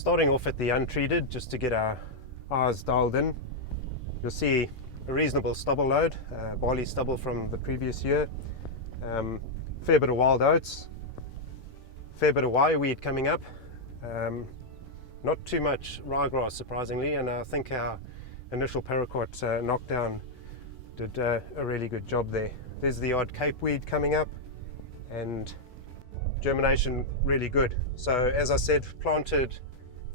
Starting off at the untreated, just to get our eyes dialed in, you'll see a reasonable stubble load, barley stubble from the previous year, fair bit of wild oats, fair bit of wireweed coming up, not too much ryegrass surprisingly, and I think our initial paraquat knockdown did a really good job there. There's the odd capeweed coming up, and germination really good. So as I said, planted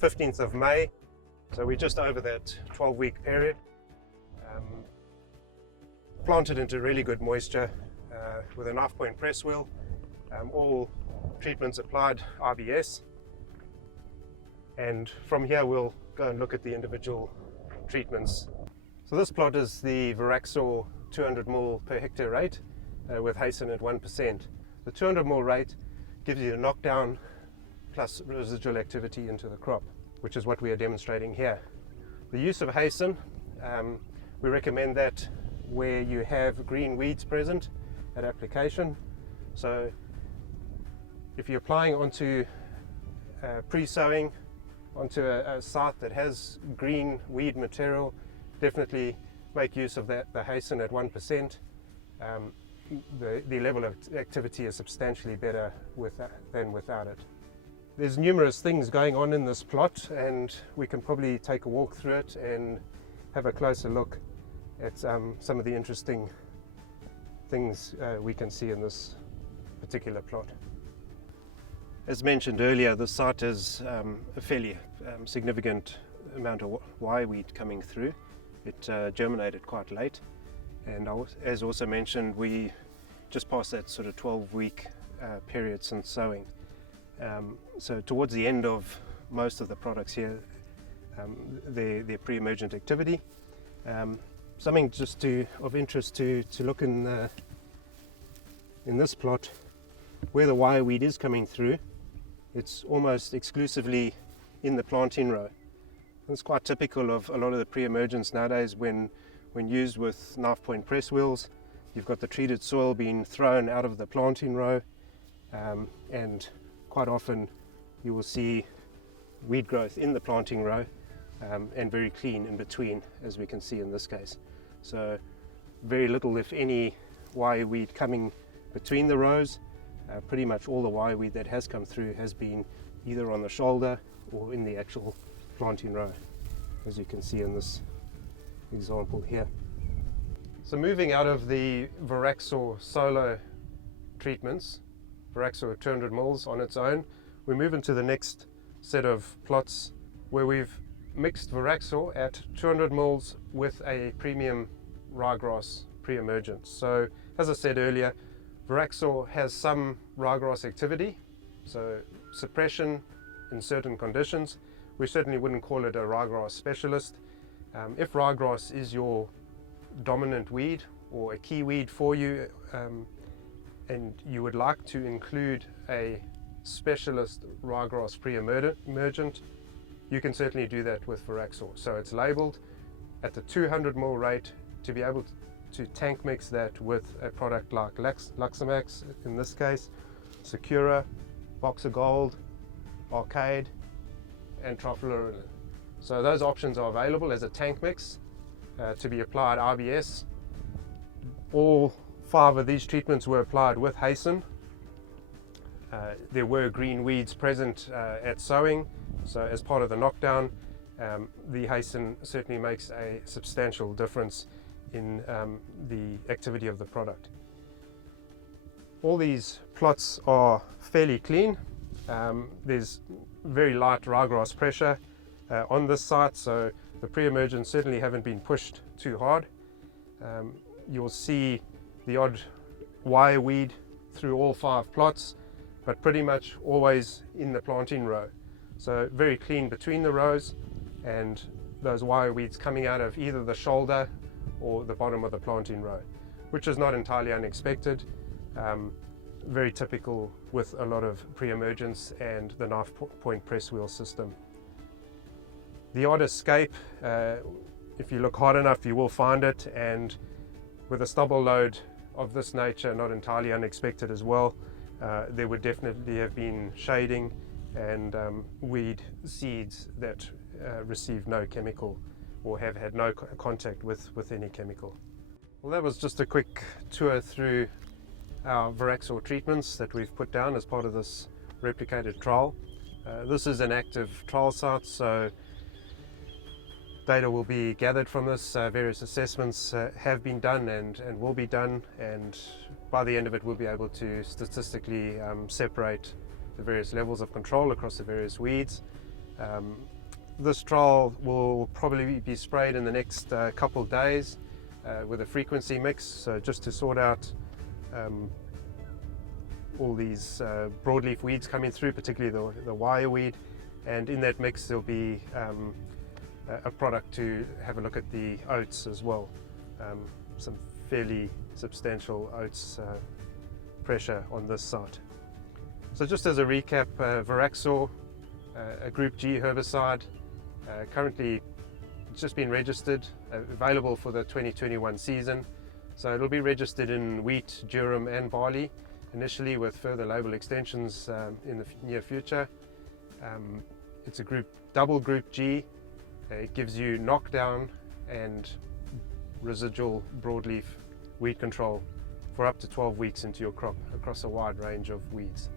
15th of May, so we're just over that 12-week period. Planted into really good moisture with a knife point press wheel, all treatments applied IBS, and from here we'll go and look at the individual treatments. So this plot is the Voraxor 200 ml per hectare rate with Hasten at 1%. The 200 ml rate gives you a knockdown plus residual activity into the crop, which is what we are demonstrating here. The use of Hasten, we recommend that where you have green weeds present at application. So if you're applying onto pre-sowing onto a site that has green weed material, definitely make use of that, the Hasten at 1%. The level of activity is substantially better than without it. There's numerous things going on in this plot, and we can probably take a walk through it and have a closer look at some of the interesting things we can see in this particular plot. As mentioned earlier, the site has a fairly significant amount of wireweed coming through. It germinated quite late, and as also mentioned, we just passed that sort of 12-week period since sowing. So towards the end of most of the products here, their pre-emergent activity. Something just of interest to look in this plot, where the wireweed is coming through, it's almost exclusively in the planting row. It's quite typical of a lot of the pre-emergence nowadays. When used with knife point press wheels, you've got the treated soil being thrown out of the planting row, and quite often you will see weed growth in the planting row, and very clean in between, as we can see in this case. So very little, if any, wireweed coming between the rows. Pretty much all the wireweed that has come through has been either on the shoulder or in the actual planting row, as you can see in this example here. So moving out of the Voraxor solo treatments, Voraxor 200 ml on its own, we move into the next set of plots where we've mixed Voraxor at 200 ml with a premium ryegrass pre-emergence. So as I said earlier, Voraxor has some ryegrass activity, so suppression in certain conditions. We certainly wouldn't call it a ryegrass specialist. If ryegrass is your dominant weed or a key weed for you, and you would like to include a specialist ryegrass pre-emergent, you can certainly do that with Voraxor. So it's labeled at the 200 ml rate to be able to tank mix that with a product like Luxamax, in this case, Secura, Boxer Gold, Arcade, and Trifluorine. So those options are available as a tank mix to be applied IBS. All 5 of these treatments were applied with Hasten. There were green weeds present at sowing, so as part of the knockdown, the Hasten certainly makes a substantial difference in the activity of the product. All these plots are fairly clean. There's very light ryegrass pressure on this site, so the pre-emergents certainly haven't been pushed too hard. You'll see the odd wireweed through all 5 plots, but pretty much always in the planting row. So very clean between the rows, and those wireweeds coming out of either the shoulder or the bottom of the planting row, which is not entirely unexpected. Very typical with a lot of pre-emergence and the knife point press wheel system. The odd escape, if you look hard enough you will find it, and with a stubble load of this nature, not entirely unexpected as well. There would definitely have been shading and weed seeds that receive no chemical or have had no contact with any chemical. Well, that was just a quick tour through our Voraxor treatments that we've put down as part of this replicated trial. This is an active trial site, so data will be gathered from this. Various assessments have been done and will be done, and by the end of it we'll be able to statistically separate the various levels of control across the various weeds. This trial will probably be sprayed in the next couple of days with a frequency mix, so just to sort out all these broadleaf weeds coming through, particularly the wire weed, and in that mix there'll be a product to have a look at the oats as well. Some fairly substantial oats pressure on this site. So just as a recap, Voraxor, a Group G herbicide, currently it's just been registered, available for the 2021 season. So it'll be registered in wheat, durum and barley initially, with further label extensions in the near future. It's a double Group G. It gives you knockdown and residual broadleaf weed control for up to 12 weeks into your crop across a wide range of weeds.